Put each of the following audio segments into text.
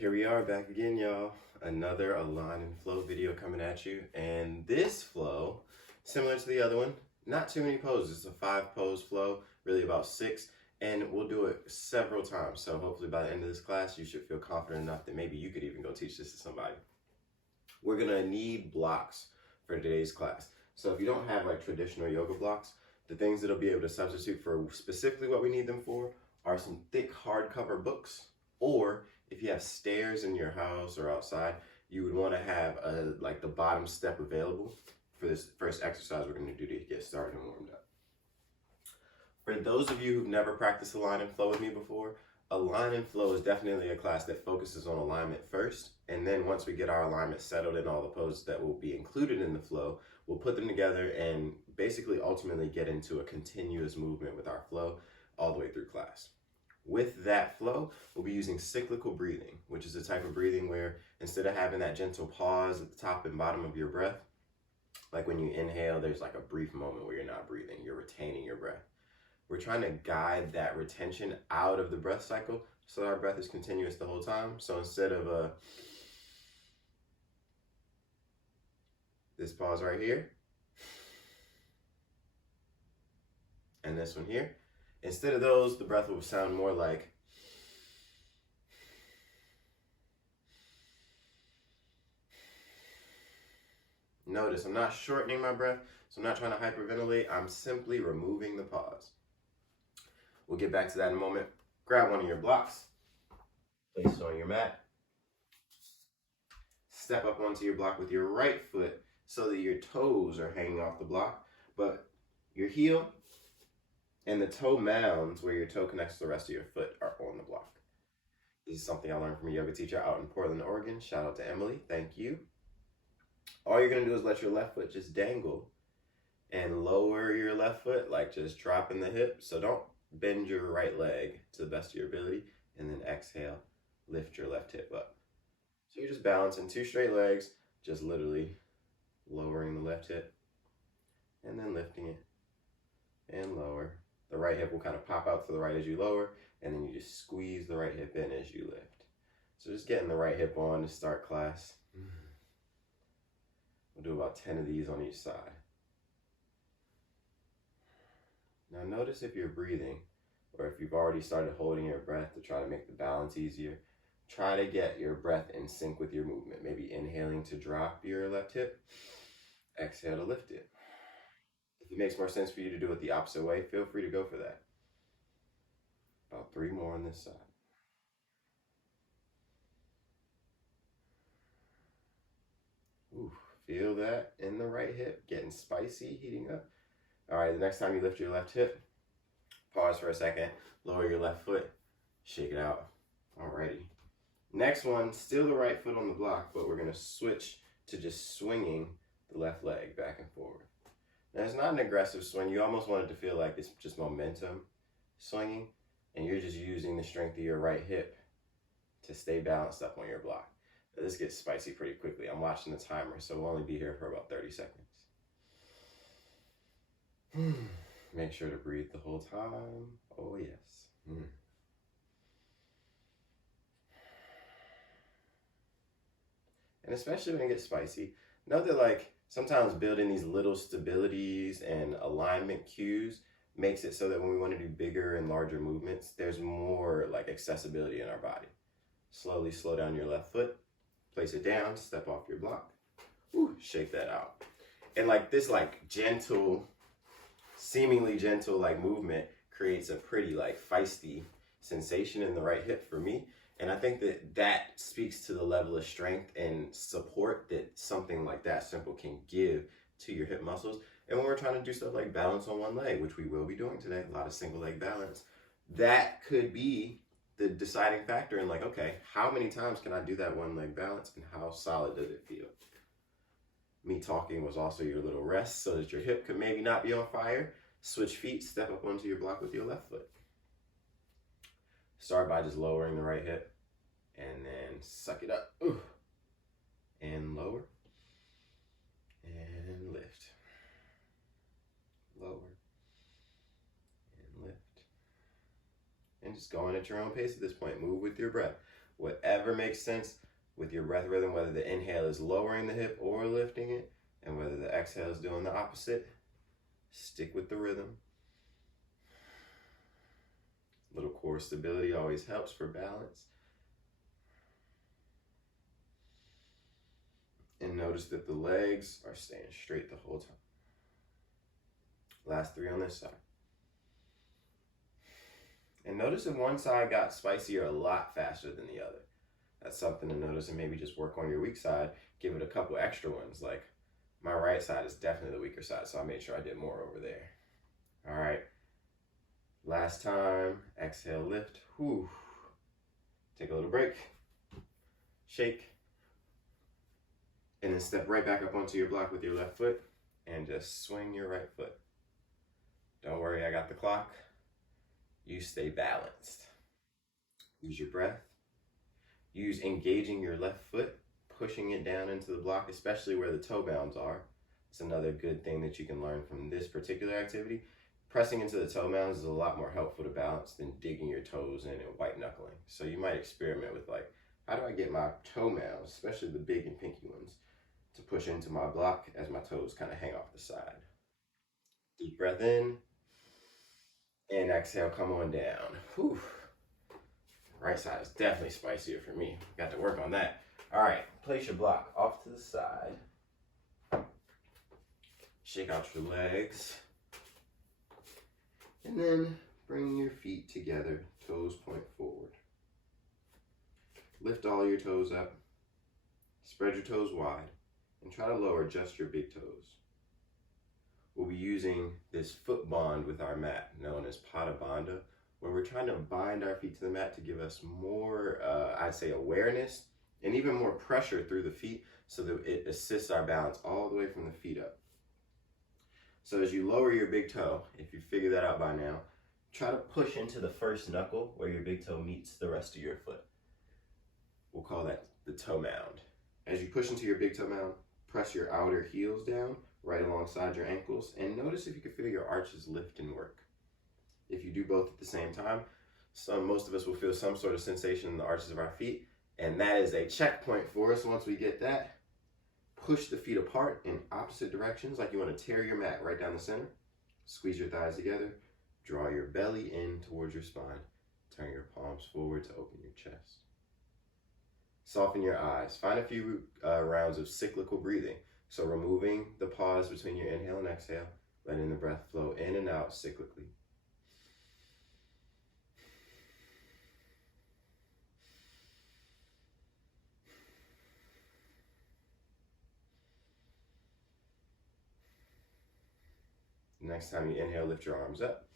Here we are back again, y'all. Another align and flow video coming at you. And this flow, similar to the other one, not too many poses. It's a 5-pose flow, really about 6. And we'll do it several times. So hopefully by the end of this class, you should feel confident enough that maybe you could even go teach this to somebody. We're gonna need blocks for today's class. So if you don't have like traditional yoga blocks, the things that'll be able to substitute for specifically what we need them for are some thick hardcover books, or if you have stairs in your house or outside, you would want to have like the bottom step available for this first exercise we're going to do to get started and warmed up. For those of you who've never practiced align and flow with me before, align and flow is definitely a class that focuses on alignment first, and then once we get our alignment settled in all the poses that will be included in the flow, we'll put them together and basically ultimately get into a continuous movement with our flow all the way through class. With that flow, we'll be using cyclical breathing, which is a type of breathing where instead of having that gentle pause at the top and bottom of your breath, like when you inhale, there's like a brief moment where you're not breathing, you're retaining your breath. We're trying to guide that retention out of the breath cycle so our breath is continuous the whole time. So instead of this pause right here, and this one here, instead of those, the breath will sound more like notice I'm not shortening my breath, so I'm not trying to hyperventilate. I'm simply removing the pause. We'll get back to that in a moment. Grab one of your blocks, place it on your mat. Step up onto your block with your right foot so that your toes are hanging off the block, but your heel and the toe mounds where your toe connects to the rest of your foot are on the block. This is something I learned from a yoga teacher out in Portland, Oregon. Shout out to Emily, thank you. All you're gonna do is let your left foot just dangle and lower your left foot, like just dropping the hip. So don't bend your right leg to the best of your ability, and then exhale, lift your left hip up. So you're just balancing 2 straight legs, just literally lowering the left hip and then lifting it and lower. The right hip will kind of pop out to the right as you lower, and then you just squeeze the right hip in as you lift. So just getting the right hip on to start class. We'll do about 10 of these on each side. Now notice if you're breathing, or if you've already started holding your breath to try to make the balance easier, try to get your breath in sync with your movement. Maybe inhaling to drop your left hip, exhale to lift it. If it makes more sense for you to do it the opposite way, feel free to go for that. About 3 more on this side. Ooh, feel that in the right hip, getting spicy, heating up. All right, the next time you lift your left hip, pause for a second, lower your left foot, shake it out. Alrighty. Next one, still the right foot on the block, but we're gonna switch to just swinging the left leg back and forward. Now it's not an aggressive swing. You almost want it to feel like it's just momentum swinging, and you're just using the strength of your right hip to stay balanced up on your block. Now, this gets spicy pretty quickly. I'm watching the timer, so we'll only be here for about 30 seconds. Make sure to breathe the whole time. Oh yes. And especially when it gets spicy, know that like sometimes building these little stabilities and alignment cues makes it so that when we want to do bigger and larger movements, there's more like accessibility in our body. Slowly slow down your left foot, place it down, step off your block. Ooh, shake that out. And like this like gentle, seemingly gentle like movement creates a pretty like feisty sensation in the right hip for me. And I think that that speaks to the level of strength and support that something like that simple can give to your hip muscles. And when we're trying to do stuff like balance on one leg, which we will be doing today, a lot of single leg balance, that could be the deciding factor in like, okay, how many times can I do that one leg balance and how solid does it feel? Me talking was also your little rest so that your hip could maybe not be on fire. Switch feet, step up onto your block with your left foot. Start by just lowering the right hip and then suck it up. Ooh. And lower and lift. Lower and lift. And just going at your own pace at this point. Move with your breath. Whatever makes sense with your breath rhythm, whether the inhale is lowering the hip or lifting it, and whether the exhale is doing the opposite, stick with the rhythm. Little core stability always helps for balance. And notice that the legs are staying straight the whole time. Last 3 on this side. And notice if one side got spicier a lot faster than the other. That's something to notice, and maybe just work on your weak side. Give it a couple extra ones. Like my right side is definitely the weaker side, so I made sure I did more over there. All right. Last time, exhale, lift. Whew. Take a little break. Shake. And then step right back up onto your block with your left foot and just swing your right foot. Don't worry, I got the clock. You stay balanced. Use your breath. Use engaging your left foot, pushing it down into the block, especially where the toe bounds are. It's another good thing that you can learn from this particular activity. Pressing into the toe mounds is a lot more helpful to balance than digging your toes in and white knuckling. So you might experiment with like, how do I get my toe mounds, especially the big and pinky ones, to push into my block as my toes kind of hang off the side. Deep breath in, and exhale, come on down. Whew. Right side is definitely spicier for me. Got to work on that. All right, place your block off to the side. Shake out your legs. And then bring your feet together, toes point forward. Lift all your toes up. Spread your toes wide and try to lower just your big toes. We'll be using this foot bond with our mat, known as Pada Bandha, where we're trying to bind our feet to the mat to give us more, I'd say, awareness and even more pressure through the feet so that it assists our balance all the way from the feet up. So as you lower your big toe, if you figure that out by now, try to push into the first knuckle where your big toe meets the rest of your foot. We'll call that the toe mound. As you push into your big toe mound, press your outer heels down right alongside your ankles, and notice if you can feel your arches lift and work. If you do both at the same time, most of us will feel some sort of sensation in the arches of our feet, and that is a checkpoint for us. Once we get that, push the feet apart in opposite directions like you want to tear your mat right down the center. Squeeze your thighs together, draw your belly in towards your spine, turn your palms forward to open your chest. Soften your eyes. Find a few rounds of cyclical breathing. So removing the pause between your inhale and exhale, letting the breath flow in and out cyclically. Next time you inhale, lift your arms up.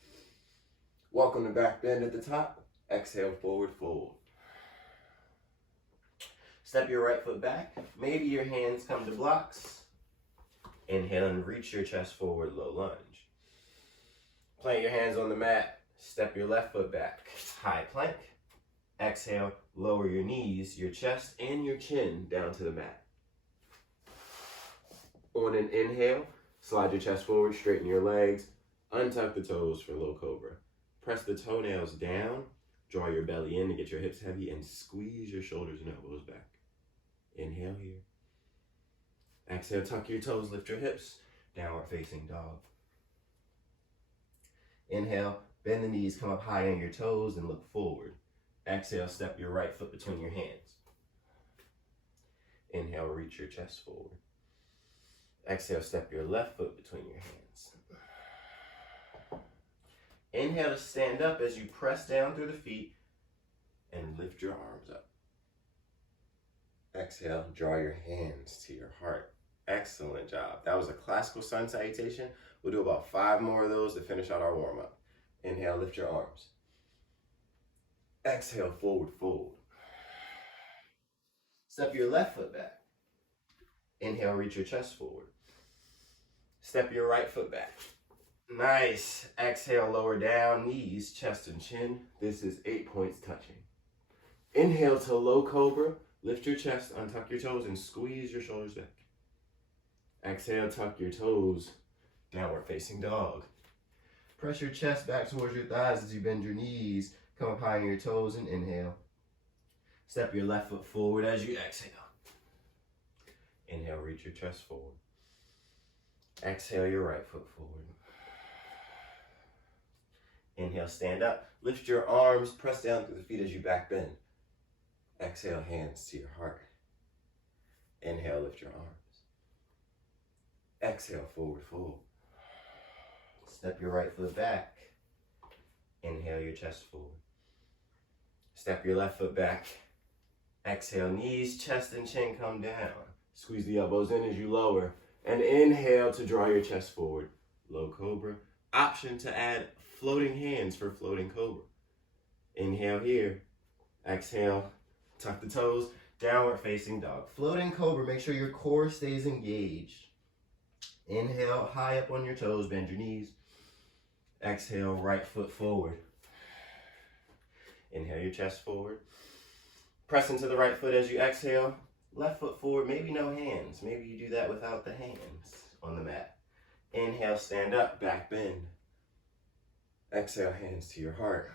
Welcome to back bend at the top. Exhale, forward fold. Step your right foot back. Maybe your hands come to blocks. Inhale and reach your chest forward, low lunge. Plant your hands on the mat. Step your left foot back. High plank. Exhale, lower your knees, your chest, and your chin down to the mat. On an inhale, slide your chest forward, straighten your legs, untuck the toes for low cobra. Press the toenails down, draw your belly in to get your hips heavy, and squeeze your shoulders and elbows back. Inhale here. Exhale, tuck your toes, lift your hips, downward facing dog. Inhale, bend the knees, come up high on your toes and look forward. Exhale, step your right foot between your hands. Inhale, reach your chest forward. Exhale, step your left foot between your hands. Inhale to stand up as you press down through the feet and lift your arms up. Exhale, draw your hands to your heart. Excellent job. That was a classical sun salutation. We'll do about 5 more of those to finish out our warm-up. Inhale, lift your arms. Exhale, forward fold. Step your left foot back. Inhale, reach your chest forward. Step your right foot back. Nice. Exhale, lower down, knees, chest, and chin. This is 8 points touching. Inhale to low cobra. Lift your chest, untuck your toes, and squeeze your shoulders back. Exhale, tuck your toes, downward facing dog. Press your chest back towards your thighs as you bend your knees. Come up high on your toes and inhale. Step your left foot forward as you exhale. Inhale, reach your chest forward. Exhale your right foot forward. Inhale, stand up. Lift your arms, press down through the feet as you back bend. Exhale, hands to your heart. Inhale, lift your arms. Exhale, forward fold. Step your right foot back. Inhale your chest forward. Step your left foot back. Exhale, knees, chest, and chin come down. Squeeze the elbows in as you lower. And inhale to draw your chest forward. Low cobra. Option to add floating hands for floating cobra. Inhale here. Exhale, tuck the toes. Downward facing dog. Floating cobra, make sure your core stays engaged. Inhale, high up on your toes, bend your knees. Exhale, right foot forward. Inhale your chest forward. Press into the right foot as you exhale. Left foot forward, maybe no hands. Maybe you do that without the hands on the mat. Inhale, stand up, back bend. Exhale, hands to your heart.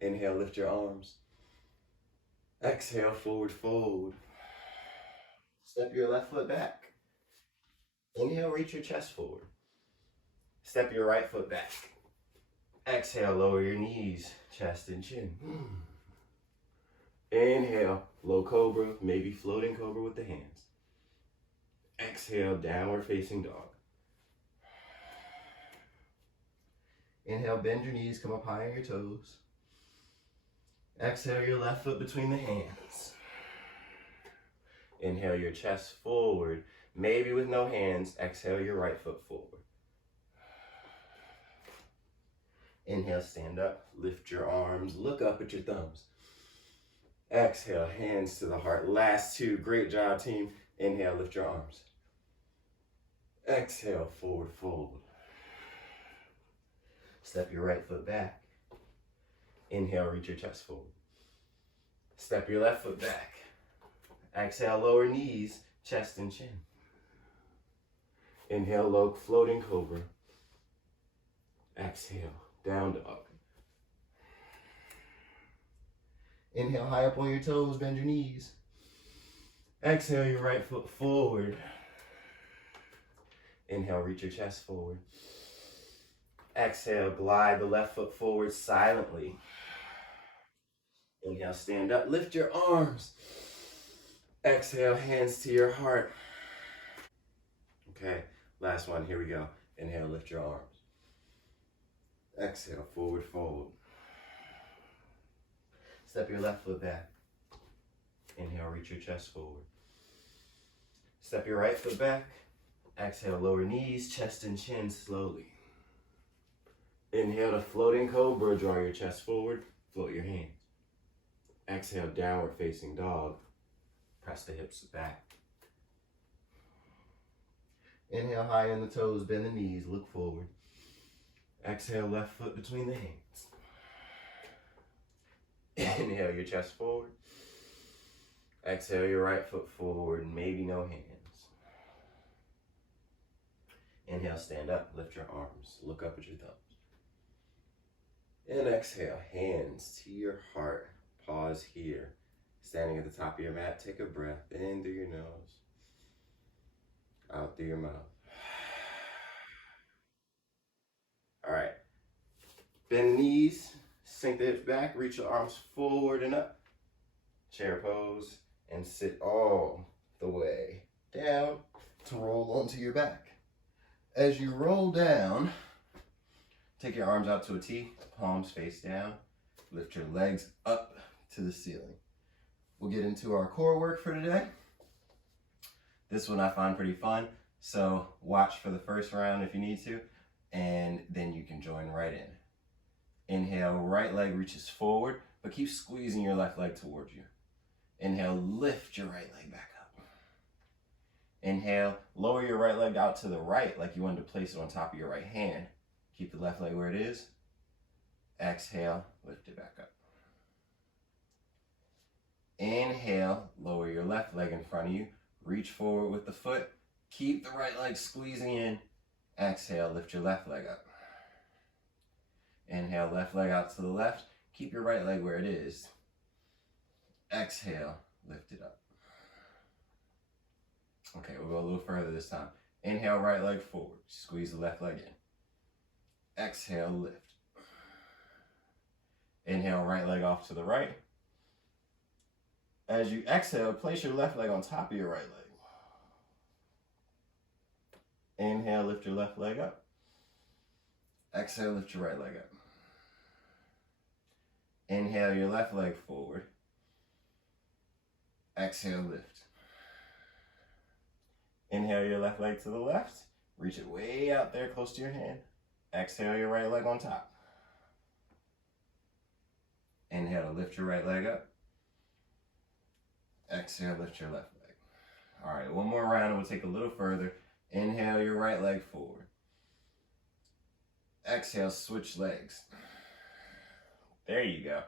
Inhale, lift your arms. Exhale, forward fold. Step your left foot back. Inhale, reach your chest forward. Step your right foot back. Exhale, lower your knees, chest and chin. Inhale, low cobra, maybe floating cobra with the hands. Exhale, downward facing dog. Inhale, bend your knees, come up high on your toes. Exhale your left foot between the hands. Inhale your chest forward, maybe with no hands. Exhale your right foot forward. Inhale, stand up, lift your arms, look up at your thumbs. Exhale, hands to the heart. Last two, great job team. Inhale, lift your arms. Exhale, forward fold. Step your right foot back. Inhale, reach your chest forward. Step your left foot back. Exhale, lower knees, chest and chin. Inhale, low floating cobra. Exhale, down dog. Inhale, high up on your toes, bend your knees. Exhale, your right foot forward. Inhale, reach your chest forward. Exhale, glide the left foot forward silently. Inhale, stand up, lift your arms. Exhale, hands to your heart. Okay, last one, here we go. Inhale, lift your arms. Exhale, forward fold. Step your left foot back. Inhale, reach your chest forward. Step your right foot back. Exhale, lower knees, chest and chin slowly. Inhale to floating cobra, draw your chest forward, float your hands. Exhale, downward facing dog. Press the hips back. Inhale, high on the toes, bend the knees, look forward. Exhale, left foot between the hands. Inhale your chest forward. Exhale your right foot forward, maybe no hands. Inhale, stand up, lift your arms, look up at your thumbs. And exhale, hands to your heart. Pause here. Standing at the top of your mat, take a breath in through your nose, out through your mouth. All right. Bend the knees, sink the hips back, reach your arms forward and up. Chair pose, and sit all the way down to roll onto your back. As you roll down, take your arms out to a T, palms face down. Lift your legs up to the ceiling. We'll get into our core work for today. This one I find pretty fun, so watch for the first round if you need to, and then you can join right in. Inhale, right leg reaches forward, but keep squeezing your left leg towards you. Inhale, lift your right leg back up. Inhale, lower your right leg out to the right like you wanted to place it on top of your right hand. Keep the left leg where it is. Exhale, lift it back up. Inhale, lower your left leg in front of you. Reach forward with the foot. Keep the right leg squeezing in. Exhale, lift your left leg up. Inhale, left leg out to the left. Keep your right leg where it is. Exhale, lift it up. Okay, we'll go a little further this time. Inhale, right leg forward. Squeeze the left leg in. Exhale, lift. Inhale, right leg off to the right. As you exhale, place your left leg on top of your right leg. Inhale, lift your left leg up. Exhale, lift your right leg up. Inhale your left leg forward. Exhale, lift. Inhale your left leg to the left. Reach it way out there close to your hand. Exhale your right leg on top. Inhale to lift your right leg up. Exhale, lift your left leg. All right, one more round and we'll take a little further. Inhale your right leg forward. Exhale, switch legs. There you go.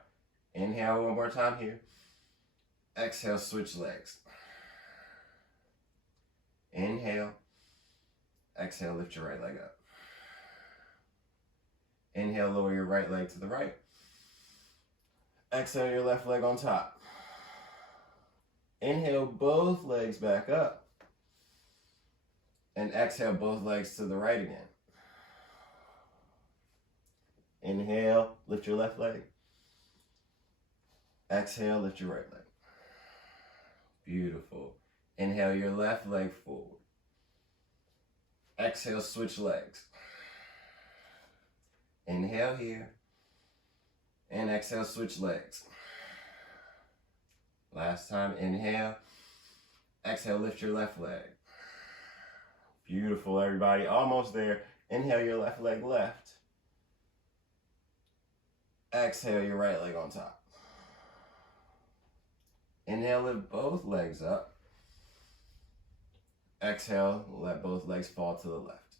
Inhale one more time here. Exhale, switch legs. Inhale. Exhale, lift your right leg up. Inhale, lower your right leg to the right. Exhale your left leg on top. Inhale both legs back up. And exhale both legs to the right again. Inhale, lift your left leg. Exhale, lift your right leg. Beautiful. Inhale your left leg forward. Exhale, switch legs. Inhale here. And exhale, switch legs. Last time, inhale. Exhale, lift your left leg. Beautiful, everybody. Almost there. Inhale your left leg left. Exhale your right leg on top. Inhale, lift both legs up. Exhale, let both legs fall to the left.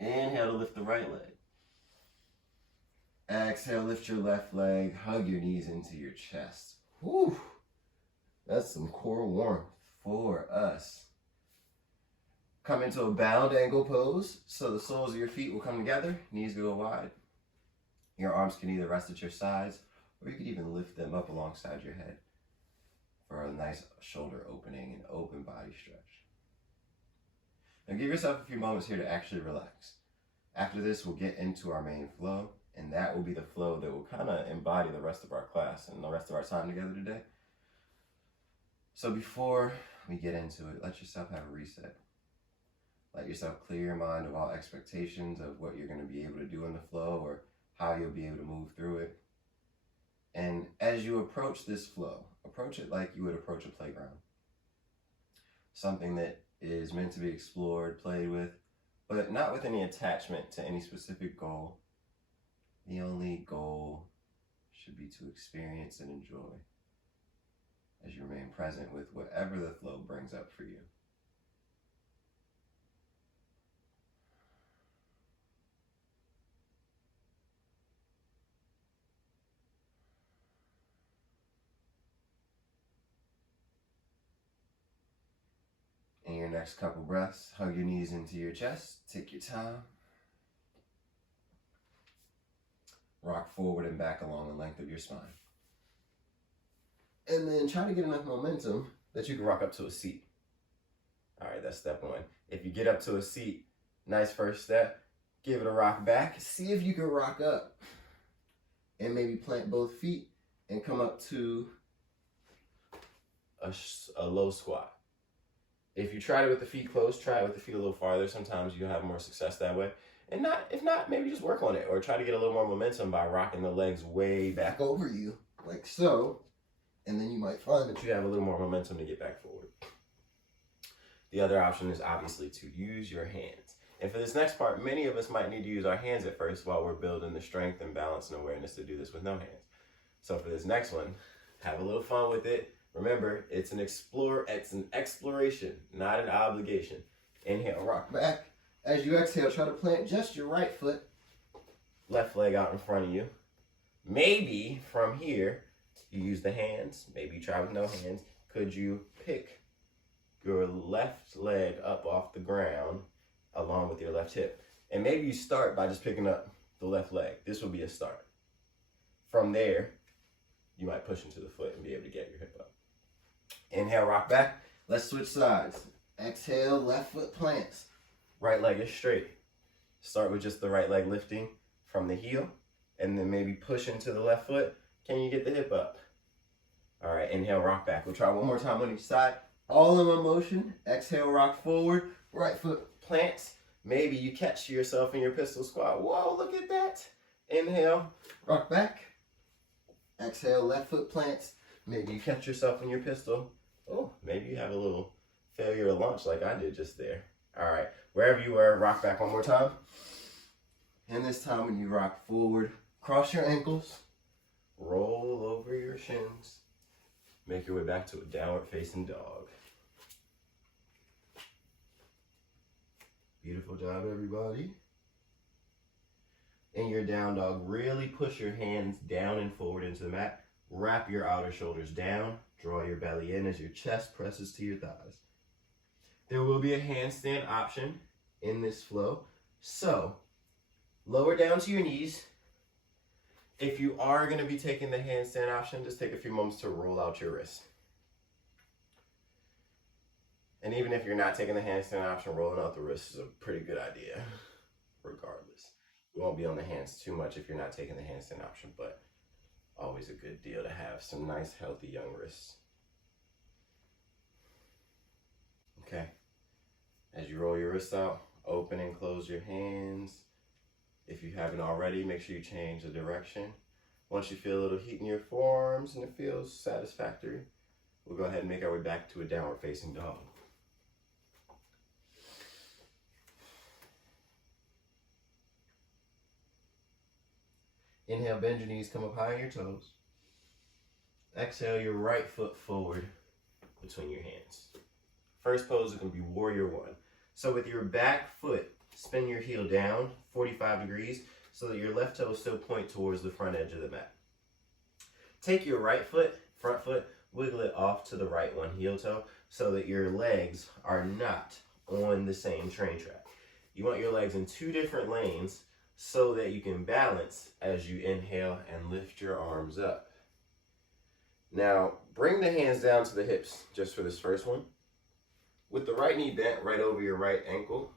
Inhale to lift the right leg. Exhale, lift your left leg. Hug your knees into your chest. Whew. That's some core warmth for us. Come into a bound angle pose. So the soles of your feet will come together. Knees go wide. Your arms can either rest at your sides, or you could even lift them up alongside your head for a nice shoulder opening and open body stretch. Now give yourself a few moments here to actually relax. After this, we'll get into our main flow, and that will be the flow that will kind of embody the rest of our class and the rest of our time together today. So before we get into it, let yourself have a reset. Let yourself clear your mind of all expectations of what you're going to be able to do in the flow or how you'll be able to move through it. And as you approach this flow, approach it like you would approach a playground. Something that is meant to be explored, played with, but not with any attachment to any specific goal. The only goal should be to experience and enjoy as you remain present with whatever the flow brings up for you. In your next couple breaths, hug your knees into your chest. Take your time. Rock forward and back along the length of your spine. And then try to get enough momentum that you can rock up to a seat. All right, that's step one. If you get up to a seat, nice first step. Give it a rock back. See if you can rock up. And maybe plant both feet and come up to a low squat. If you tried it with the feet closed, try it with the feet a little farther. Sometimes you'll have more success that way. And if not, maybe just work on it or try to get a little more momentum by rocking the legs way back over you, like so. And then you might find that you have a little more momentum to get back forward. The other option is obviously to use your hands. And for this next part, many of us might need to use our hands at first while we're building the strength and balance and awareness to do this with no hands. So for this next one, have a little fun with it. Remember, it's an exploration, not an obligation. Inhale, rock back. As you exhale, try to plant just your right foot, left leg out in front of you. Maybe from here, you use the hands. Maybe you try with no hands. Could you pick your left leg up off the ground along with your left hip? And maybe you start by just picking up the left leg. This will be a start. From there, you might push into the foot and be able to get your hip up. Inhale, rock back. Let's switch sides. Exhale, left foot plants. Right leg is straight. Start with just the right leg lifting from the heel, and then maybe push into the left foot. Can you get the hip up? All right, inhale, rock back. We'll try one more time on each side. All in one motion. Exhale, rock forward. Right foot plants. Maybe you catch yourself in your pistol squat. Whoa, look at that. Inhale, rock back. Exhale, left foot plants. Maybe you catch yourself in your pistol. Oh, maybe you have a little failure to launch like I did just there. All right, wherever you were, rock back one more time. And this time when you rock forward, cross your ankles, roll over your shins. Make your way back to a downward facing dog. Beautiful job, everybody. In your down dog, really push your hands down and forward into the mat. Wrap your outer shoulders down. Draw your belly in as your chest presses to your thighs. There will be a handstand option in this flow. So, lower down to your knees. If you are going to be taking the handstand option, just take a few moments to roll out your wrists. And even if you're not taking the handstand option, rolling out the wrists is a pretty good idea, regardless. You won't be on the hands too much if you're not taking the handstand option, but always a good deal to have some nice, healthy, young wrists. Okay. As you roll your wrists out, open and close your hands. If you haven't already, make sure you change the direction. Once you feel a little heat in your forearms and it feels satisfactory, we'll go ahead and make our way back to a downward facing dog. Inhale, bend your knees, come up high on your toes. Exhale, your right foot forward between your hands. First pose is going to be warrior one. So with your back foot, spin your heel down 45 degrees so that your left toe still point towards the front edge of the mat. Take your right foot, front foot, wiggle it off to the right one heel toe so that your legs are not on the same train track. You want your legs in two different lanes so that you can balance as you inhale and lift your arms up. Now, bring the hands down to the hips just for this first one. With the right knee bent right over your right ankle,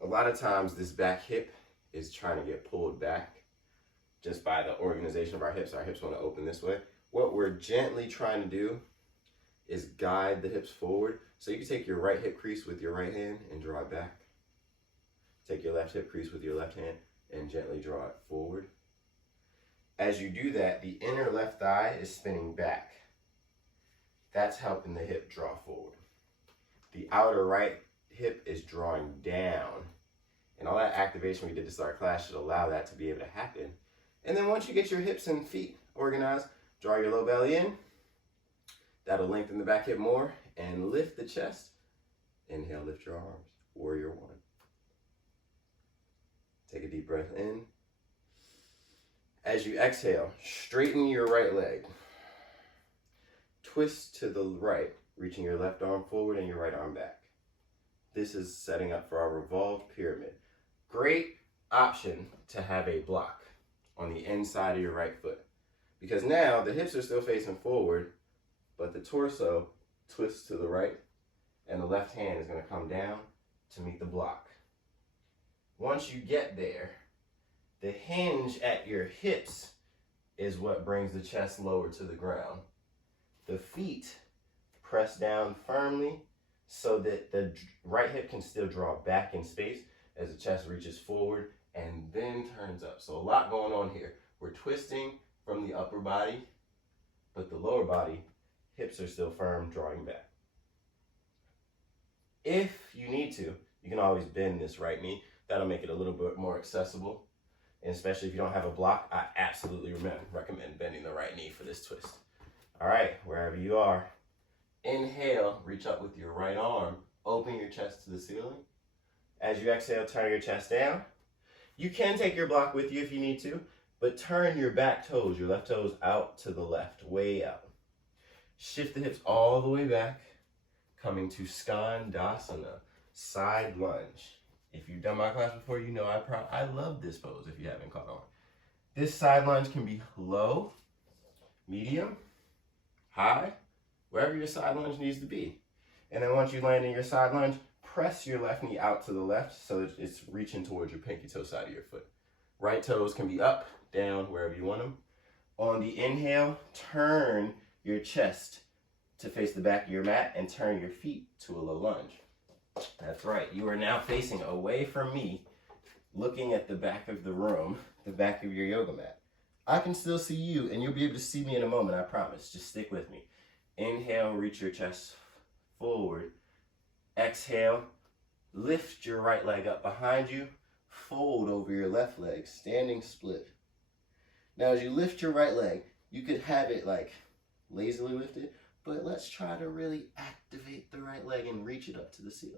a lot of times this back hip is trying to get pulled back just by the organization of our hips. Our hips want to open this way. What we're gently trying to do is guide the hips forward. So you can take your right hip crease with your right hand and draw it back. Take your left hip crease with your left hand and gently draw it forward. As you do that, the inner left thigh is spinning back. That's helping the hip draw forward. The outer right hip is drawing down. And all that activation we did to start class should allow that to be able to happen. And then once you get your hips and feet organized, draw your low belly in. That'll lengthen the back hip more and lift the chest. Inhale, lift your arms. Warrior one. Take a deep breath in. As you exhale, straighten your right leg. Twist to the right, reaching your left arm forward and your right arm back. This is setting up for our revolved pyramid. Great option to have a block on the inside of your right foot, because now the hips are still facing forward, but the torso twists to the right and the left hand is going to come down to meet the block. Once you get there, the hinge at your hips is what brings the chest lower to the ground. The feet press down firmly so that the right hip can still draw back in space as the chest reaches forward and then turns up. So a lot going on here. We're twisting from the upper body, but the lower body, hips are still firm, drawing back. If you need to, you can always bend this right knee. That'll make it a little bit more accessible. And especially if you don't have a block, I absolutely recommend bending the right knee for this twist. All right, wherever you are, inhale, reach up with your right arm, open your chest to the ceiling. As you exhale, turn your chest down. You can take your block with you if you need to, but turn your back toes, your left toes out to the left, way out. Shift the hips all the way back, coming to Skandasana, side lunge. If you've done my class before, you know I love this pose if you haven't caught on. This side lunge can be low medium, high, wherever your side lunge needs to be. And then once you land in your side lunge, press your left knee out to the left so that it's reaching towards your pinky toe side of your foot. Right toes can be up, down, wherever you want them. On the inhale, turn your chest to face the back of your mat and turn your feet to a low lunge. That's right. You are now facing away from me, looking at the back of the room, the back of your yoga mat. I can still see you, and you'll be able to see me in a moment, I promise. Just stick with me. Inhale, reach your chest forward. Exhale, lift your right leg up behind you, fold over your left leg, standing split. Now, as you lift your right leg, you could have it like lazily lifted, but let's try to really activate the right leg and reach it up to the ceiling.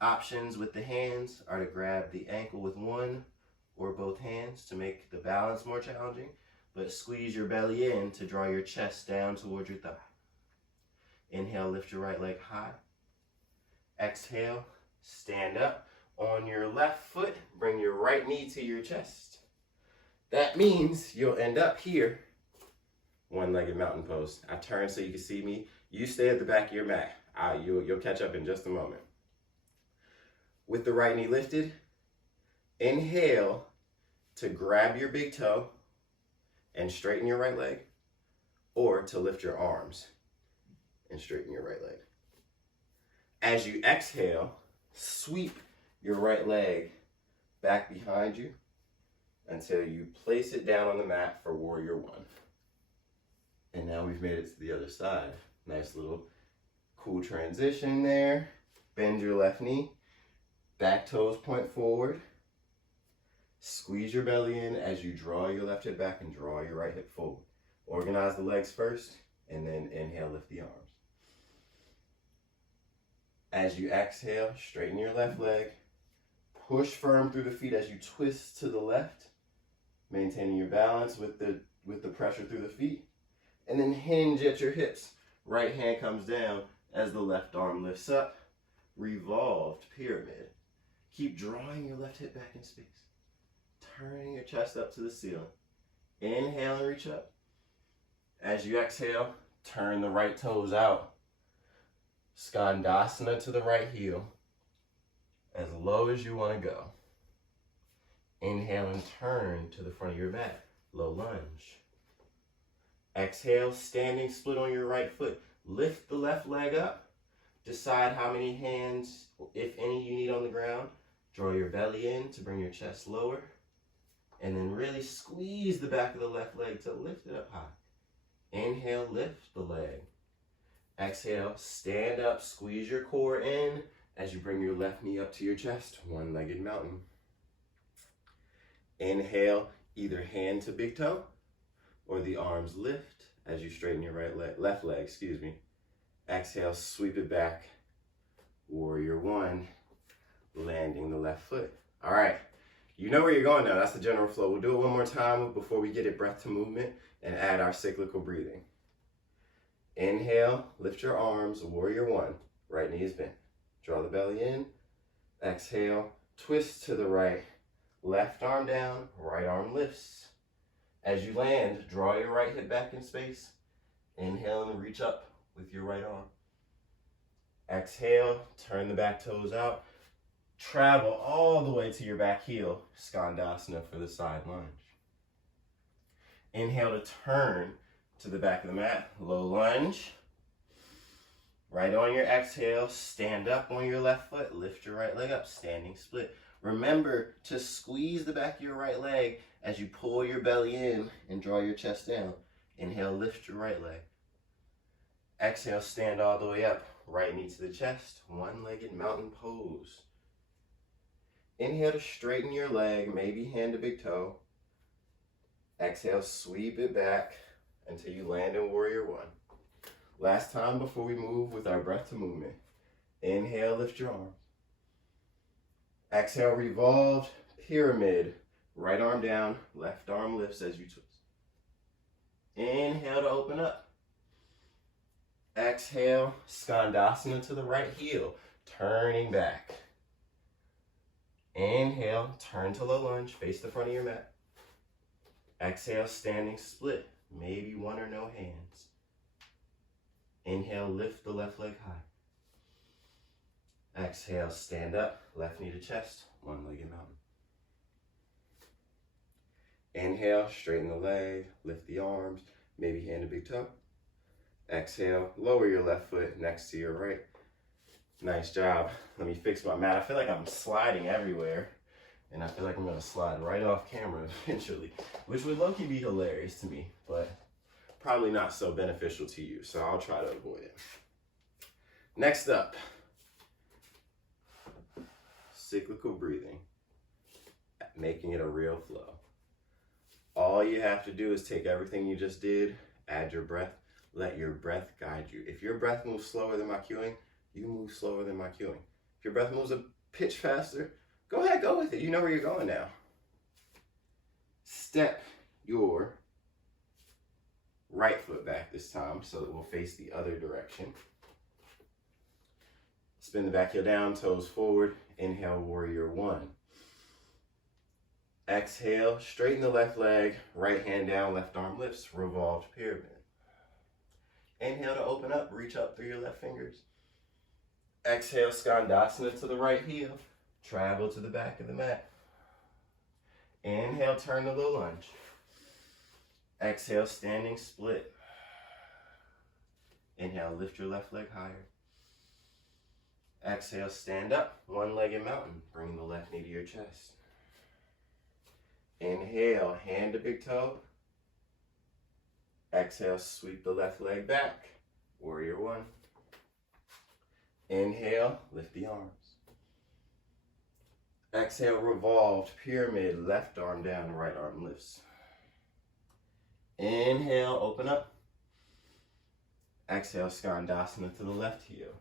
Options with the hands are to grab the ankle with one or both hands to make the balance more challenging, but squeeze your belly in to draw your chest down towards your thigh. Inhale, lift your right leg high. Exhale, stand up. On your left foot, bring your right knee to your chest. That means you'll end up here, one-legged mountain pose. I turn so you can see me. You stay at the back of your mat. You'll catch up in just a moment. With the right knee lifted, inhale to grab your big toe and straighten your right leg, or to lift your arms and straighten your right leg. As you exhale, sweep your right leg back behind you until you place it down on the mat for warrior one. And now we've made it to the other side. Nice little cool transition there. Bend your left knee, back toes point forward. Squeeze your belly in as you draw your left hip back and draw your right hip forward. Organize the legs first, and then inhale, lift the arms. As you exhale, straighten your left leg. Push firm through the feet as you twist to the left, maintaining your balance with the pressure through the feet. And then hinge at your hips. Right hand comes down as the left arm lifts up. Revolved pyramid. Keep drawing your left hip back in space. Turning your chest up to the ceiling. Inhale and reach up. As you exhale, turn the right toes out. Skandasana to the right heel. As low as you want to go. Inhale and turn to the front of your mat. Low lunge. Exhale, standing split on your right foot. Lift the left leg up. Decide how many hands, if any, you need on the ground. Draw your belly in to bring your chest lower. And then really squeeze the back of the left leg to lift it up high. Inhale, lift the leg. Exhale, stand up, squeeze your core in as you bring your left knee up to your chest, one-legged mountain. Inhale, either hand to big toe or the arms lift as you straighten your left leg. Exhale, sweep it back, warrior one, landing the left foot. All right, you know where you're going now. That's the general flow. We'll do it one more time before we get it breath to movement and add our cyclical breathing. Inhale, lift your arms, warrior one, right knee is bent. Draw the belly in. Exhale, twist to the right, left arm down, right arm lifts. As you land, draw your right hip back in space. Inhale and reach up with your right arm. Exhale, turn the back toes out. Travel all the way to your back heel, Skandasana for the side lunge. Inhale to turn to the back of the mat, low lunge. Right on your exhale, stand up on your left foot, lift your right leg up, standing split. Remember to squeeze the back of your right leg as you pull your belly in and draw your chest down. Inhale, lift your right leg. Exhale, stand all the way up, right knee to the chest, one-legged mountain pose. Inhale to straighten your leg, maybe hand to big toe. Exhale, sweep it back until you land in warrior one. Last time before we move with our breath to movement. Inhale, lift your arms. Exhale, revolved pyramid. Right arm down, left arm lifts as you twist. Inhale to open up. Exhale, Skandasana to the right heel, turning back. Inhale, turn to low lunge, face the front of your mat. Exhale, standing split. maybe one or no hands. Inhale, lift the left leg high. Exhale, stand up, left knee to chest, one-legged mountain. Inhale, straighten the leg, lift the arms, maybe hand to big toe. Exhale, lower your left foot next to your right. Nice job. Let me fix my mat. I feel like I'm sliding everywhere, and I feel like I'm gonna slide right off camera eventually, which would low-key be hilarious to me, but probably not so beneficial to you, so I'll try to avoid it. Next up, cyclical breathing, making it a real flow. All you have to do is take everything you just did, add your breath, let your breath guide you. If your breath moves slower than my cueing, you move slower than my cueing. If your breath moves a pitch faster, go ahead, go with it. You know where you're going now. Step your right foot back this time so that we'll face the other direction. Spin the back heel down, toes forward. Inhale, warrior one. Exhale, straighten the left leg, right hand down, left arm lifts, revolved pyramid. Inhale to open up, reach up through your left fingers. Exhale, skandasana to the right heel, travel to the back of the mat. Inhale, turn to low lunge. Exhale, standing split. Inhale, lift your left leg higher. Exhale, stand up, one-legged mountain. Bring the left knee to your chest. Inhale, hand to big toe. Exhale, sweep the left leg back. Warrior one. Inhale, lift the arms. Exhale, revolved pyramid, left arm down, right arm lifts. Inhale, open up. Exhale, skandasana to the left heel.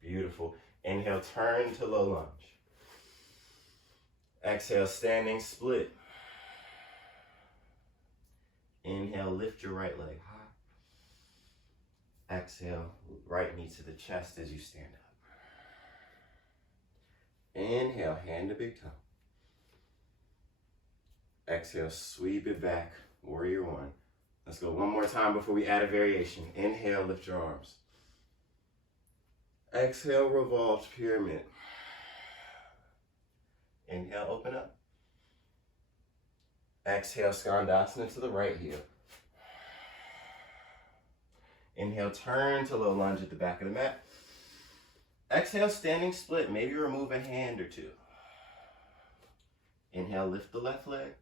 Beautiful. Inhale, turn to low lunge. Exhale, standing split. Inhale, lift your right leg high. Exhale, right knee to the chest as you stand up. Inhale, hand to big toe. Exhale, sweep it back, warrior one. Let's go one more time before we add a variation. Inhale, lift your arms. Exhale, revolved pyramid. Inhale, open up. Exhale, skandasana to the right heel. Inhale, turn to low lunge at the back of the mat. Exhale, standing split. Maybe remove a hand or two. Inhale, lift the left leg.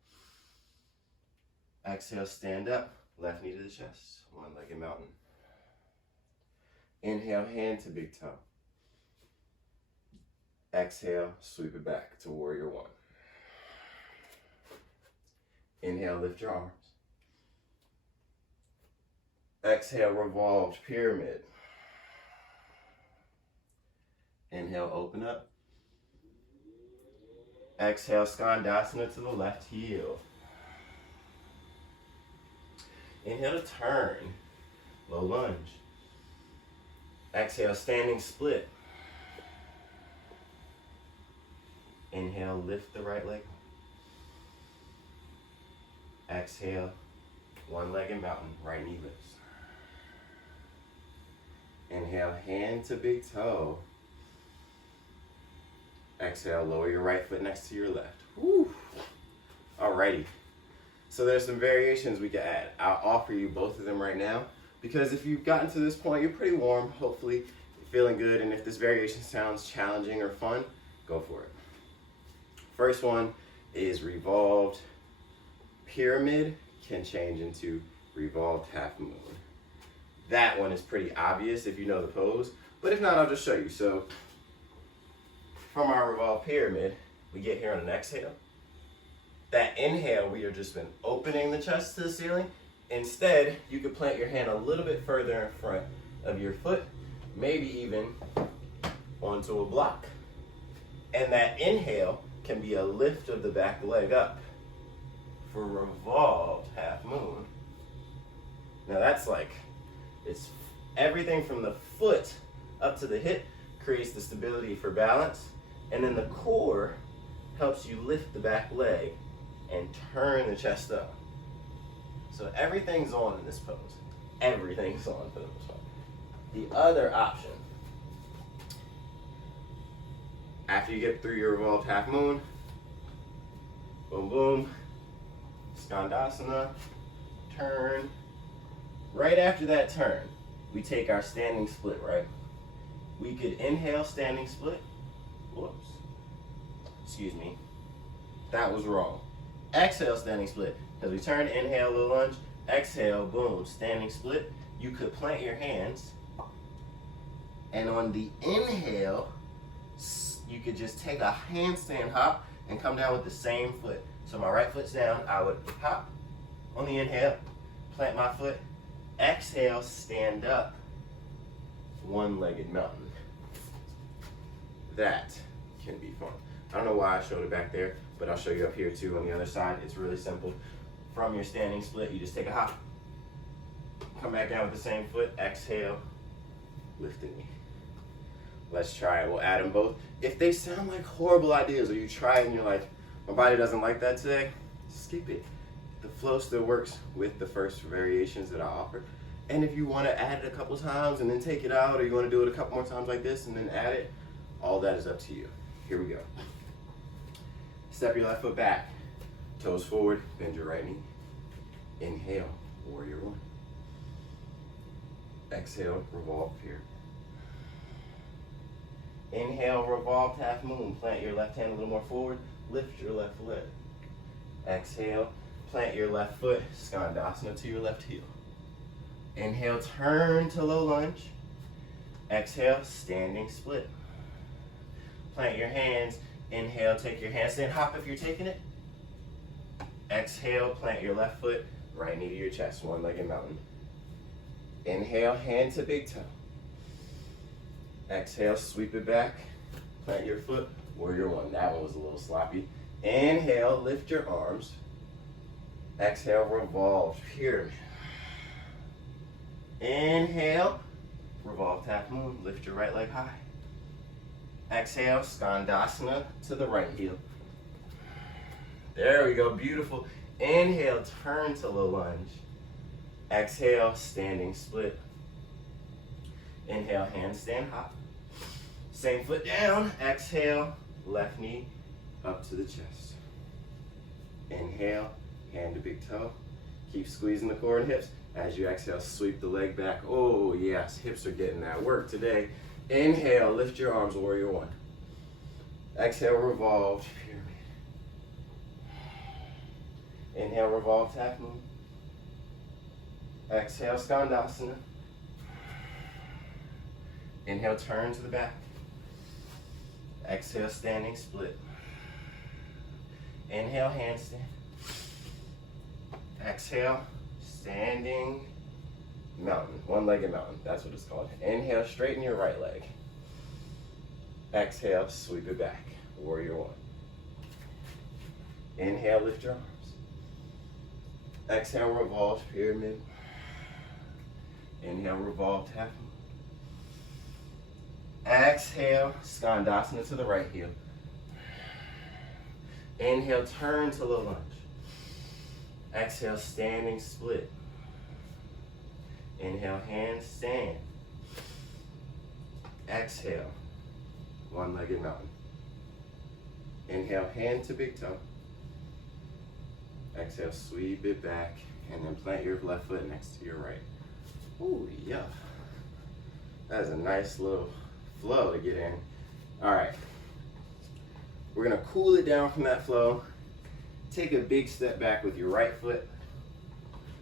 Exhale, stand up. Left knee to the chest. One-legged mountain. Inhale, hand to big toe. Exhale, sweep it back to warrior one. Inhale, lift your arms. Exhale, revolved pyramid. Inhale, open up. Exhale, skandasana to the left heel. Inhale to turn, low lunge. Exhale, standing split. Inhale, lift the right leg. Exhale, one-legged mountain, right knee lifts. Inhale, hand to big toe. Exhale, lower your right foot next to your left. Woo. Alrighty. So there's some variations we can add. I'll offer you both of them right now because if you've gotten to this point, you're pretty warm, hopefully you're feeling good, and if this variation sounds challenging or fun, go for it. First one is revolved pyramid, can change into revolved half moon. That one is pretty obvious if you know the pose, but if not, I'll just show you. So from our revolved pyramid, we get here on an exhale. That inhale, we have just been opening the chest to the ceiling. Instead, you could plant your hand a little bit further in front of your foot, maybe even onto a block. And that inhale can be a lift of the back leg up for revolved half moon. Now that's like, it's everything from the foot up to the hip creates the stability for balance, and then the core helps you lift the back leg and turn the chest up. So everything's on in this pose. Everything's on for the most part. The other option, after you get through your revolved half moon, boom, boom, Skandasana, turn. Right after that turn, we take our standing split, right? We could inhale standing split. Whoops. Excuse me. That was wrong. Exhale standing split. Because we turn, inhale, little lunge. Exhale, boom, standing split. You could plant your hands. And on the inhale, you could just take a handstand hop and come down with the same foot. So my right foot's down. I would hop on the inhale, plant my foot. Exhale, stand up. One-legged mountain. That can be fun. I don't know why I showed it back there, but I'll show you up here too on the other side. It's really simple. From your standing split, you just take a hop. Come back down with the same foot. Exhale, lift the knee. Let's try it. We'll add them both. If they sound like horrible ideas or you try it and you're like, my body doesn't like that today, skip it. The flow still works with the first variations that I offer. And if you want to add it a couple times and then take it out, or you want to do it a couple more times like this and then add it, all that is up to you. Here we go. Step your left foot back. Toes forward, bend your right knee. Inhale, warrior one. Exhale, revolve here. Inhale, revolved half moon. Plant your left hand a little more forward. Lift your left leg. Exhale, plant your left foot. Skandasana to your left heel. Inhale, turn to low lunge. Exhale, standing split. Plant your hands. Inhale, take your handstand hop if you're taking it. Exhale, plant your left foot, right knee to your chest, one-legged mountain. Inhale, hand to big toe. Exhale, sweep it back. Plant your foot, warrior one. That one was a little sloppy. Inhale, lift your arms. Exhale, revolve, pyramid. Inhale, revolve half moon, lift your right leg high. Exhale, Skandasana to the right heel. There we go, beautiful. Inhale, turn to low lunge. Exhale, standing split. Inhale, handstand hop. Same foot down. Exhale, left knee up to the chest. Inhale, hand to big toe. Keep squeezing the core and hips. As you exhale, sweep the leg back. Oh yes, hips are getting that work today. Inhale, lift your arms, warrior one. Exhale, revolve, pyramid. Inhale, revolve, half moon. Exhale, Skandasana. Inhale, turn to the back. Exhale, standing split. Inhale, handstand. Exhale, standing mountain, one-legged mountain, that's what it's called. Inhale, straighten your right leg. Exhale, sweep it back, warrior one. Inhale, lift your arms. Exhale, revolve, pyramid. Inhale, revolve, half moon. Exhale, Skandasana to the right heel. Inhale, turn to low lunge. Exhale, standing split. Inhale, handstand. Exhale, one-legged mountain. Inhale, hand to big toe. Exhale, sweep it back, and then plant your left foot next to your right. Ooh, yeah. That is a nice little flow to get in. All right. We're gonna cool it down from that flow. Take a big step back with your right foot.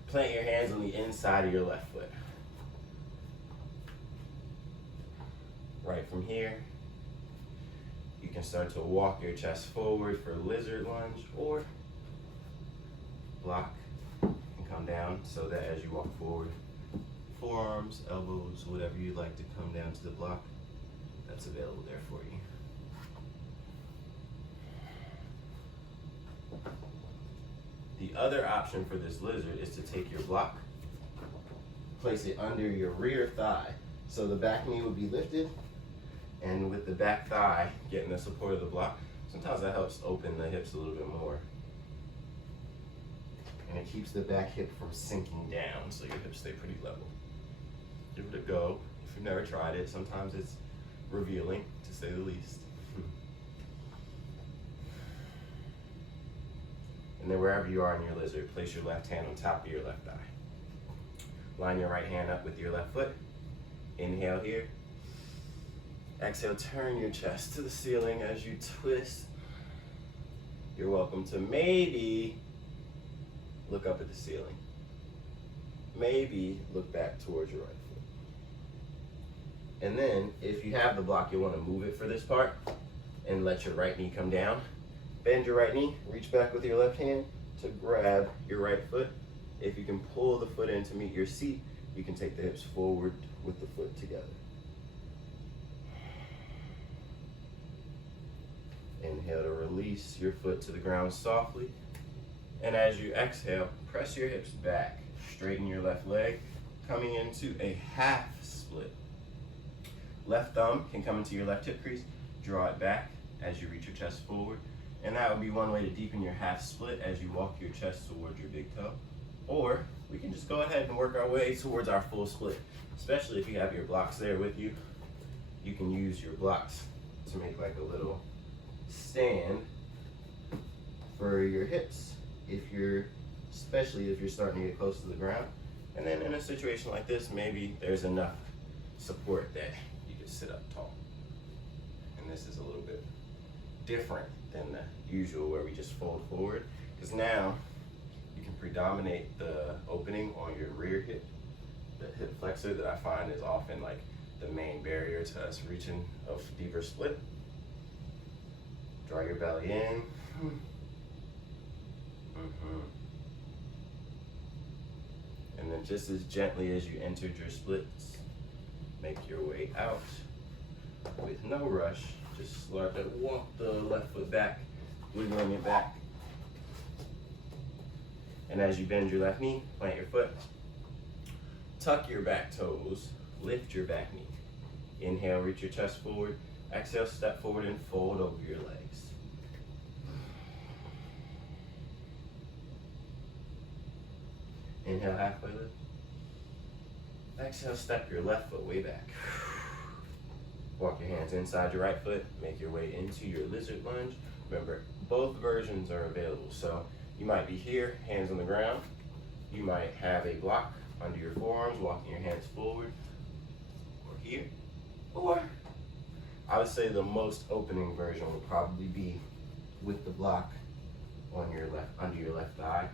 Plant your hands on the inside of your left foot. Right from here, you can start to walk your chest forward for lizard lunge, or block and come down so that as you walk forward, forearms, elbows, whatever you'd like to come down to the block, that's available there for you. The other option for this lizard is to take your block, place it under your rear thigh. So the back knee would be lifted, and with the back thigh getting the support of the block, sometimes that helps open the hips a little bit more. And it keeps the back hip from sinking down, so your hips stay pretty level. Give it a go. If you've never tried it, sometimes it's revealing, to say the least. And then wherever you are in your lizard, place your left hand on top of your left thigh. Line your right hand up with your left foot. Inhale here. Exhale, turn your chest to the ceiling as you twist. You're welcome to maybe look up at the ceiling. Maybe look back towards your right foot. And then, if you have the block, you'll want to move it for this part and let your right knee come down. Bend your right knee, reach back with your left hand to grab your right foot. If you can pull the foot in to meet your seat, you can take the hips forward with the foot together. Inhale to release your foot to the ground softly. And as you exhale, press your hips back. Straighten your left leg, coming into a half split. Left thumb can come into your left hip crease. Draw it back as you reach your chest forward. And that would be one way to deepen your half split as you walk your chest towards your big toe. Or we can just go ahead and work our way towards our full split. Especially if you have your blocks there with you. You can use your blocks to make like a little stand for your hips. Especially if you're starting to get close to the ground. And then in a situation like this, maybe there's enough support that you can sit up tall. And this is a little bit different than the usual where we just fold forward, because now you can predominate the opening on your rear hip, the hip flexor that I find is often like the main barrier to us reaching a deeper split. Draw your belly in. And then just as gently as you entered your splits, make your way out with no rush. Just start to walk the left foot back, wiggling it back. And as you bend your left knee, plant your foot. Tuck your back toes, lift your back knee. Inhale, reach your chest forward. Exhale, step forward and fold over your legs. Inhale, halfway lift. Exhale, step your left foot way back. Walk your hands inside your right foot, make your way into your lizard lunge. Remember, both versions are available. So you might be here, hands on the ground. You might have a block under your forearms, walking your hands forward, or here. Or I would say the most opening version would probably be with the block on your left, under your left thigh,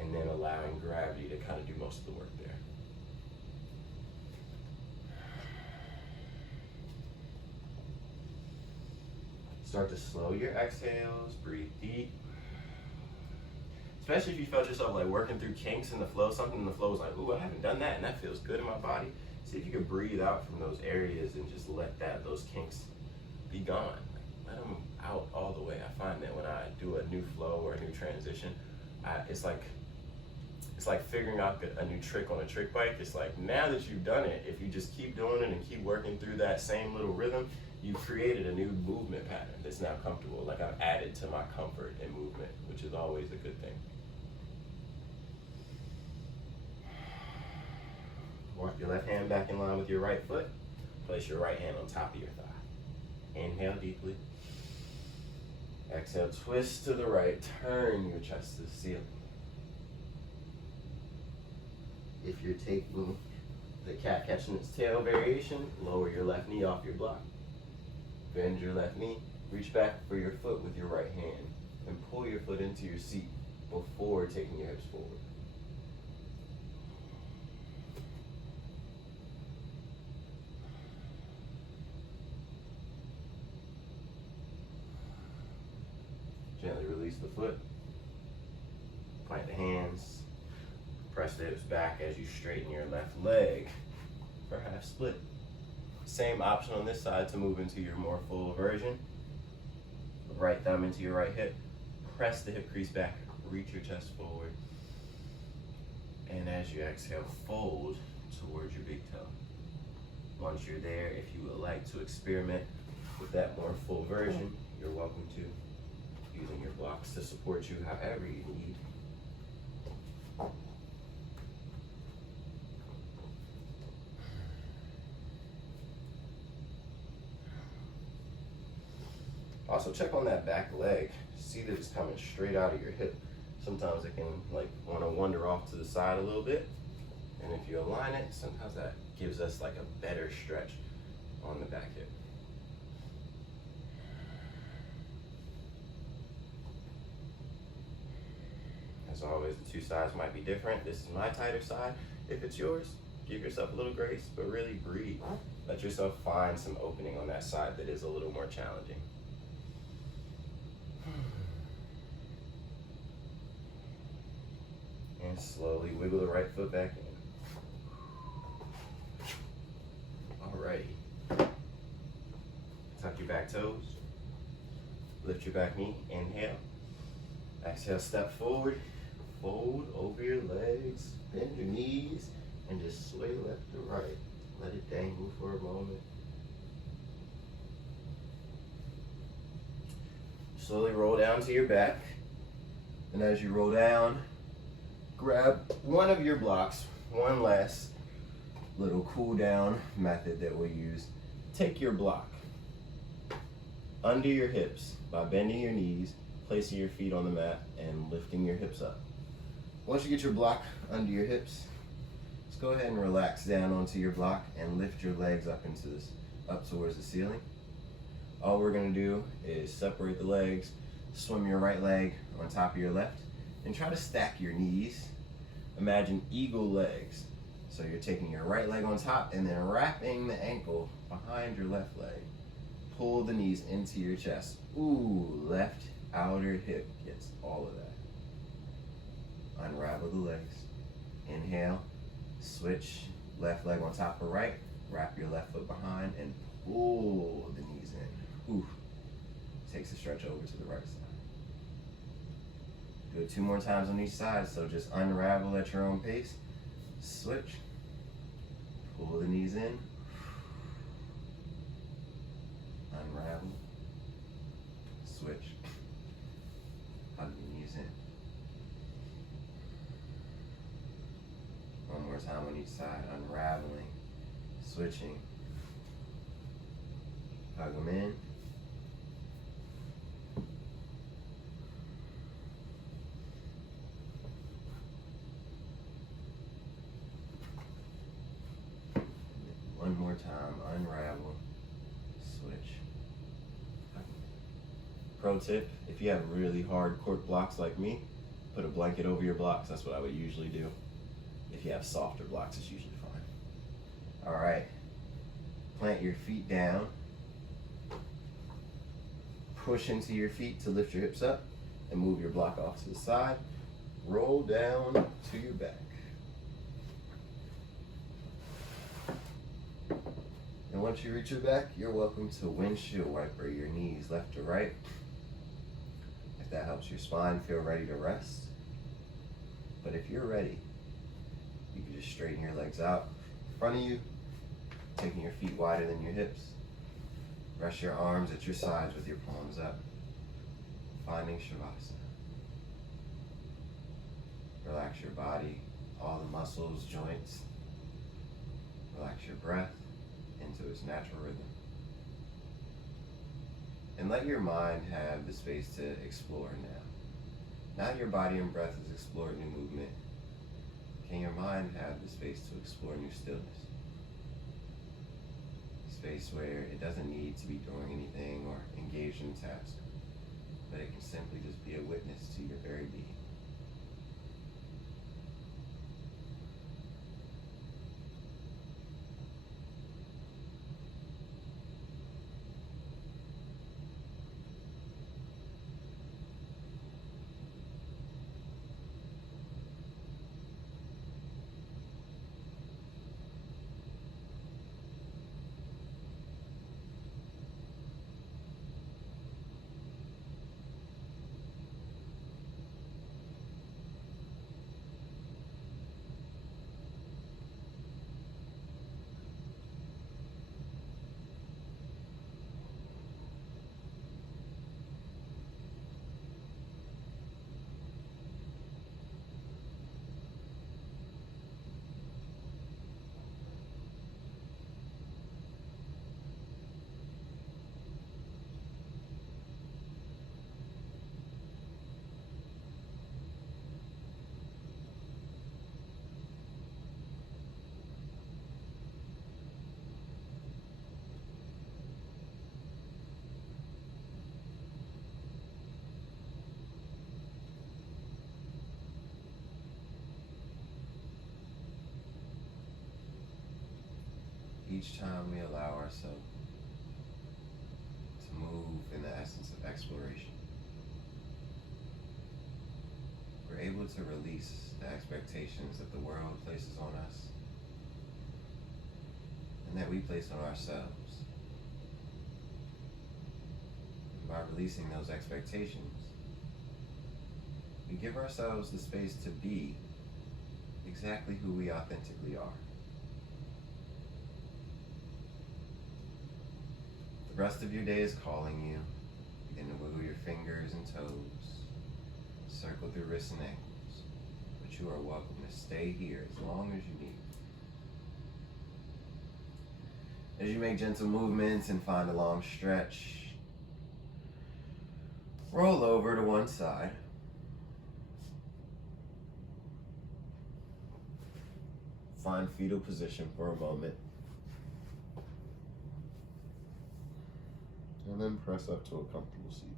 and then allowing gravity to kind of do most of the work there. Start to slow your exhales, breathe deep. Especially if you felt yourself like working through kinks in the flow, something in the flow was like, ooh, I haven't done that and that feels good in my body. See if you can breathe out from those areas and just let those kinks be gone. Let them out all the way. I find that when I do a new flow or a new transition, it's like figuring out a new trick on a trick bike. It's like, now that you've done it, if you just keep doing it and keep working through that same little rhythm, you've created a new movement pattern that's now comfortable. Like I've added to my comfort and movement, which is always a good thing. Walk your left hand back in line with your right foot. Place your right hand on top of your thigh. Inhale deeply. Exhale, twist to the right. Turn your chest to the ceiling. If you're taking the cat catching its tail variation, lower your left knee off your block. Bend your left knee, reach back for your foot with your right hand, and pull your foot into your seat before taking your hips forward. Gently release the foot, plant the hands, press the hips back as you straighten your left leg for half split. Same option on this side to move into your more full version. Right thumb into your right hip, press the hip crease back, reach your chest forward, and as you exhale, fold towards your big toe. Once you're there, if you would like to experiment with that more full version, you're welcome to, using your blocks to support you however you need. also check on that back leg. See that it's coming straight out of your hip. Sometimes it can like want to wander off to the side a little bit. And if you align it, sometimes that gives us like a better stretch on the back hip. As always, the two sides might be different. This is my tighter side. If it's yours, give yourself a little grace, but really breathe. Let yourself find some opening on that side that is a little more challenging. And slowly wiggle the right foot back in. Alrighty. Tuck your back toes. Lift your back knee. Inhale. Exhale, step forward. Fold over your legs. Bend your knees. And just sway left to right. Let it dangle for a moment. Slowly roll down to your back. And as you roll down, grab one of your blocks, one last little cool down method that we'll use. Take your block under your hips by bending your knees, placing your feet on the mat, and lifting your hips up. Once you get your block under your hips, let's go ahead and relax down onto your block and lift your legs up towards the ceiling. All we're gonna do is separate the legs, swim your right leg on top of your left, and try to stack your knees. Imagine eagle legs. So you're taking your right leg on top and then wrapping the ankle behind your left leg. Pull the knees into your chest. Ooh, left outer hip gets all of that. Unravel the legs. Inhale, switch left leg on top of right, wrap your left foot behind and pull the knees in. Ooh, takes a stretch over to the right side. Do it 2 more times on each side, so just unravel at your own pace. Switch, pull the knees in, unravel, switch, hug the knees in. One more time on each side, unraveling, switching, hug them in, one more time, unravel, switch. Pro tip, if you have really hard cork blocks like me, put a blanket over your blocks. That's what I would usually do. If you have softer blocks, it's usually fine. All right, plant your feet down. Push into your feet to lift your hips up and move your block off to the side. Roll down to your back. And once you reach your back, you're welcome to windshield wiper your knees left to right. If that helps your spine feel ready to rest. But if you're ready, you can just straighten your legs out in front of you, taking your feet wider than your hips. Rest your arms at your sides with your palms up, finding Shavasana. Relax your body, all the muscles, joints. Relax your breath into its natural rhythm. And let your mind have the space to explore now. Now your body and breath has explored new movement. Can your mind have the space to explore new stillness? Space where it doesn't need to be doing anything or engaged in a task, but it can simply just be a witness to your very being. each time we allow ourselves to move in the essence of exploration, we're able to release the expectations that the world places on us and that we place on ourselves. And by releasing those expectations, we give ourselves the space to be exactly who we authentically are. The rest of your day is calling you. Begin to wiggle your fingers and toes, circle through wrists and ankles, but you are welcome to stay here as long as you need. As you make gentle movements and find a long stretch, roll over to one side. Find fetal position for a moment. And then press up to a comfortable seat.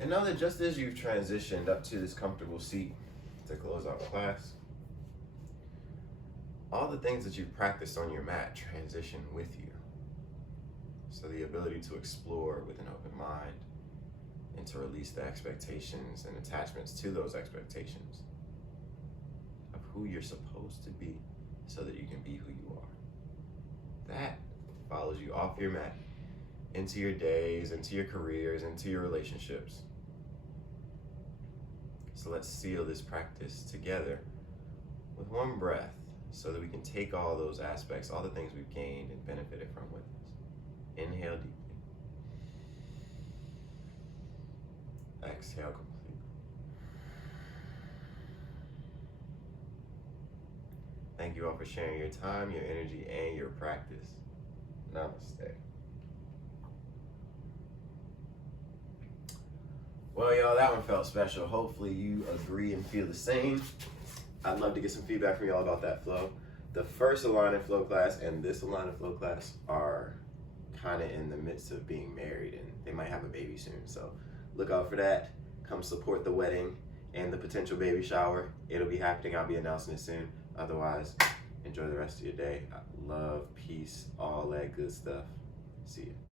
And know that just as you've transitioned up to this comfortable seat to close out class, all the things that you've practiced on your mat transition with you. So the ability to explore with an open mind and to release the expectations and attachments to those expectations of who you're supposed to be so that you can be who you are. That follows you off your mat, into your days, into your careers, into your relationships. So let's seal this practice together with one breath so that we can take all those aspects, all the things we've gained and benefited from with us. Inhale deeply. Exhale completely. Thank you all for sharing your time, your energy, and your practice. Namaste. Well, y'all, that one felt special. Hopefully you agree and feel the same. I'd love to get some feedback from y'all about that flow. The first Align and Flow class and this Align and Flow class are kind of in the midst of being married, and they might have a baby soon. So look out for that. Come support the wedding and the potential baby shower. It'll be happening. I'll be announcing it soon. Otherwise, enjoy the rest of your day. Love, peace, all that good stuff. See ya.